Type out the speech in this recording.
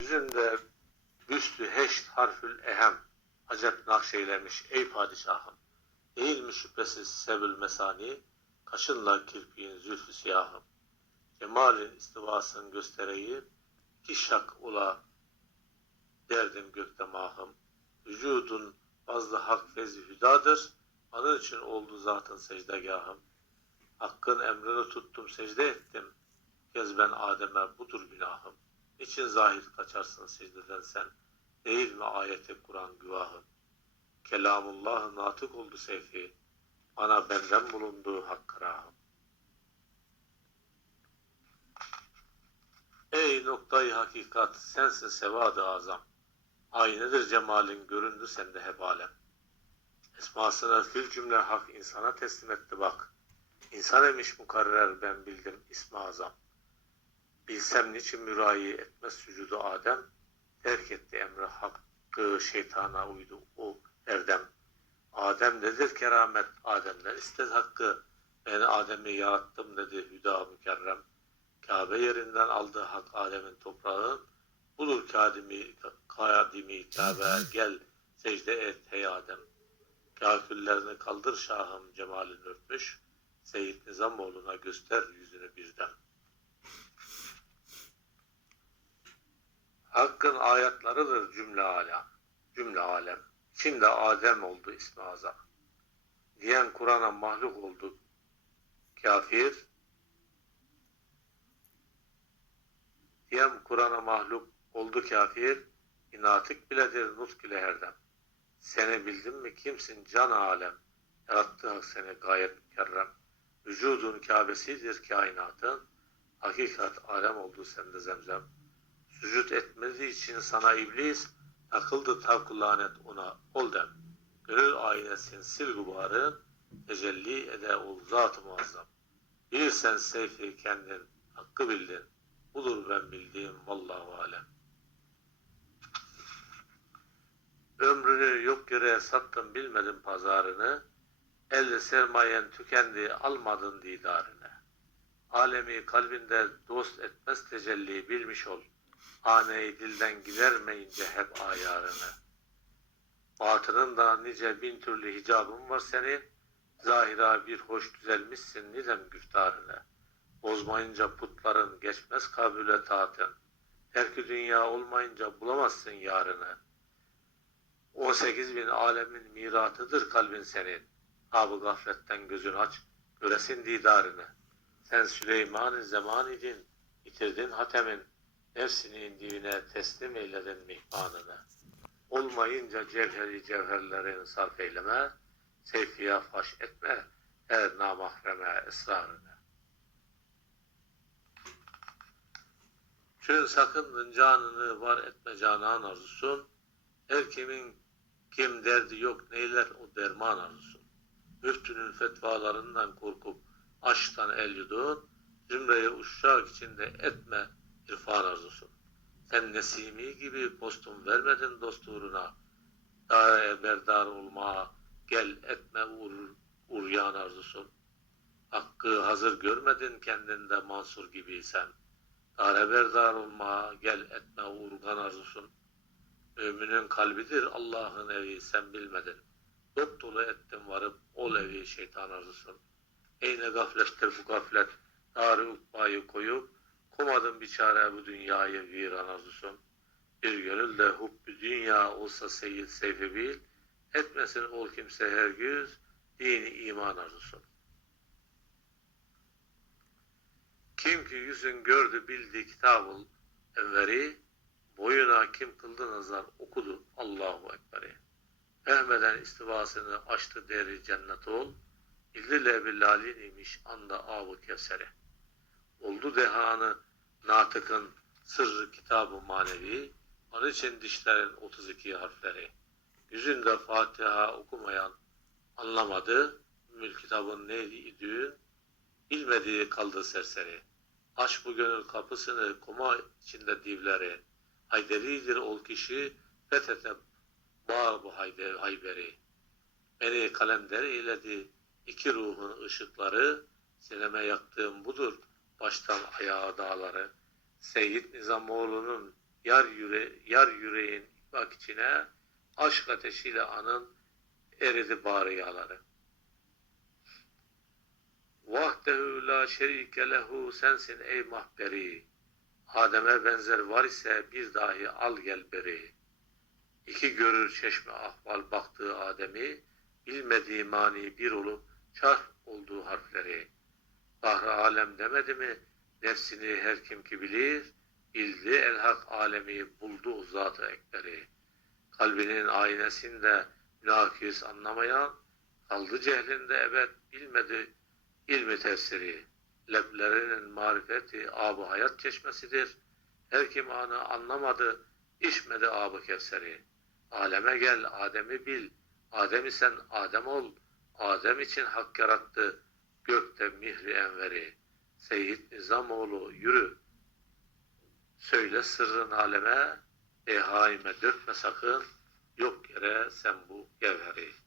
Yüzünde büstü heşt harfül ehem acep nakşeylemiş ey padişahım. Değil mi şüphesiz sebül mesani, kaşınla kirpiğin zülfü siyahım. Cemalin istivasını göstereyim, ki şak ula derdim gökte mahım. Vücudun bazlı hak fezi hüdadır, onun için oldu zatın secdegahım. Hakkın emrini tuttum secde ettim, kez ben Adem'e budur günahım. Niçin zahir kaçarsın secdeden sen? Değil mi ayeti Kur'an güvahı? Kelamullah natık oldu seyfi. Bana benden bulunduğu hakkı rahım. Ey noktayı hakikat, sensin sevadı azam. Aynedir cemalin göründü sende hep alem. Esmasına fil cümle hak insana teslim etti bak. İnsan emiş mukarrer ben bildim ismi azam. Bilsem niçin mürayi etmez sücudu Adem, terk etti emri hakkı şeytana uydu o erdem. Adem nedir keramet, Adem'den isted hakkı, ben Adem'i yarattım dedi hüda mükerrem. Kabe yerinden aldı hak Adem'in toprağın, bulur kadimi, kadimi Kabe gel secde et hey Adem. Kafirlerini kaldır şahım cemalini örtmüş, Seyyid Nizamoğlu'na göster yüzünü birden. Hakkın ayetlarıdır cümle alem. Cümle alem. İçinde Adem oldu ismi azam. Diyen Kur'an'a mahluk oldu kafir. Diyen Kur'an'a mahluk oldu kafir. İnatık biledir nutk ile herdem. Seni bildin mi kimsin can alem. Yarattı hak seni gayet mükerrem. Vücudun Kâbesidir kainatın. Hakikat alem oldu sende zemzem. Sücud etmediği için sana iblis takıldı tavkı lanet ona ol dem. Gönül aynesin sil gubarı tecelli ede ol zat-ı muazzam. Bilirsen seyfi kendin hakkı bildin. Budur ben bildiğim vallahu alem. Ömrünü yok yere sattın bilmedin pazarını. Elde sermayen tükendi almadın didarını. Alemi kalbinde dost etmez tecelli bilmiş ol. Haneyi dilden gidermeyince hep ayarını. Batınında nice bin türlü hicabın var senin. Zahira bir hoş düzelmişsin nidem güftarını. Bozmayınca putların geçmez kabüle taatın. Terkü dünya olmayınca bulamazsın yarını. 18 bin alemin miratıdır kalbin senin. Abı gafletten gözün aç, göresin didarını. Sen Süleyman-ı zaman idin, bitirdin hatemin. Nefsini indiğine teslim eyledin mihmanını. Olmayınca cevheri cevherlerin sarf eyleme, seyfiye faş etme, her namahreme esrarını. Çün sakındın canını var etme canan arzusun, her kimin kim derdi yok neyler o derman arzusun. Müftünün fetvalarından korkup aşktan el yudun, zümreye uşak içinde etme irfan arzusun. Sen Nesimi gibi postum vermedin dost uğruna. Daire berdar olma, gel etme uğur, uryan arzusun. Hakkı hazır görmedin kendinde mansur gibiysen. Dare berdar olma, gel etme urgan arzusun. Müminin kalbidir Allah'ın evi sen bilmedin. Dop dolu ettin varıp ol evi şeytan arzusun. Eyne gaflettir bu gaflet, darı ukbayı koyup, Kumadın bir çare bu dünyayı viran arzusun. Bir gönül de hubbi dünya olsa seyyid seyfi bil, etmesin ol kimse her güz, dini iman arzusun. Kim ki yüzün gördü bildi kitabul enveri, boyuna kim kıldı nazar okudu Allahu Ekber'i. Fehmeden istivasını açtı deri cennet ol, İllile billalin imiş anda avı kevseri. Oldu dehanı Natık'ın sırrı kitabı manevi, onun için dişlerin 32 harfleri. Yüzünde Fatiha okumayan anlamadı, mül kitabın neydi bilmediği kaldı serseri. Aç bu gönül kapısını, kuma içinde divleri. Hayderidir ol kişi, fethete bağ bu hayder, hayberi. Beni kalemder eyledi, iki ruhun ışıkları, sineme yaktığım budur, baştan ayağa dağları. Seyyid Nizamoğlu'nun Yar, yüre, yar yüreğin bak içine, aşk ateşiyle anın eridi bariyaları. Vahdehu la şerike lehu sensin ey mahberi. Adem'e benzer var ise bir dahi al gel beri. İki görür çeşme ahval baktığı Adem'i, bilmediği mani bir olup çarh olduğu harfleri. Bahri alem demedi mi, nefsini her kim ki bilir, bildi el hak alemi buldu o zat-ı ekberi. Kalbinin aynesinde nakis anlamayan, kaldı cehlinde ebed bilmedi ilmi tefsiri. Leblerinin marifeti ab hayat çeşmesidir. Her kim anı anlamadı, içmedi ab-ı kevseri. Aleme gel, Adem'i bil. Adem isen Adem ol. Adem için hak yarattı. Gökte mihri enveri. Seyyid Nizamoğlu yürü. Söyle sırrın aleme. Ey haime dökme sakın. Yok yere sen bu gevheri.